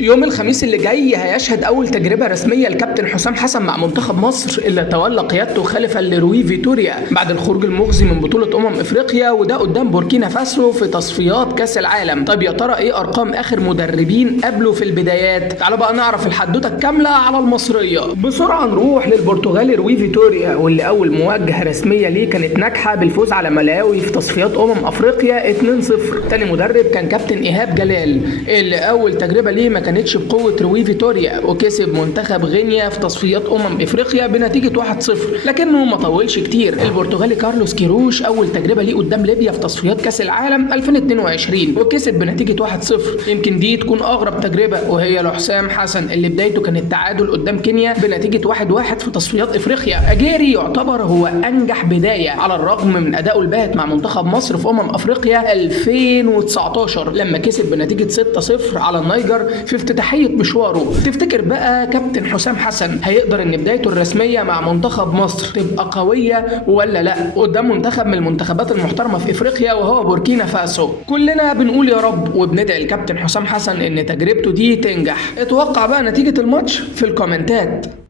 يوم الخميس اللي جاي هيشهد أول تجربة رسمية لكابتن حسام حسن مع منتخب مصر اللي تولى قيادته خلفا لروي فيتوريا بعد الخروج المخزي من بطولة أفريقيا، وده قدام بوركينا فاسو في تصفيات كأس العالم. طيب يا ترى إيه أرقام آخر مدربين قابلوا في البدايات؟ تعالوا بقى نعرف الحدوتة الكاملة على المصرية. بسرعة نروح للبرتغالي روي فيتوريا، واللي أول مواجهة رسمية ليه كانت ناجحة بالفوز على ملاوي في تصفيات أفريقيا 2-0. تاني مدرب كان كابتن إيهاب جلال، اللي أول تجربة ليه ما كانتش بقوة روي فيتوريا، وكسب منتخب غينيا في تصفيات افريقيا بنتيجة 1-0، لكنه ما طولش كتير. البرتغالي كارلوس كيروش اول تجربة ليه قدام ليبيا في تصفيات كاس العالم 2022 وكسب بنتيجة 1-0. يمكن دي تكون اغرب تجربة، وهي لحسام حسن اللي بدايته كانت تعادل قدام كينيا بنتيجة 1-1 في تصفيات افريقيا. اجيري يعتبر هو انجح بداية على الرغم من ادائه الباهت مع منتخب مصر في افريقيا 2019 لما كسب بنتيجة 6-0 على النيجر في افتتاحية مشواره. تفتكر بقى كابتن حسام حسن هيقدر ان بدايته الرسمية مع منتخب مصر تبقى قوية ولا لا قدام منتخب من المنتخبات المحترمة في افريقيا وهو بوركينا فاسو؟ كلنا بنقول يا رب وبندعي الكابتن حسام حسن ان تجربته دي تنجح. اتوقع بقى نتيجة الماتش في الكومنتات.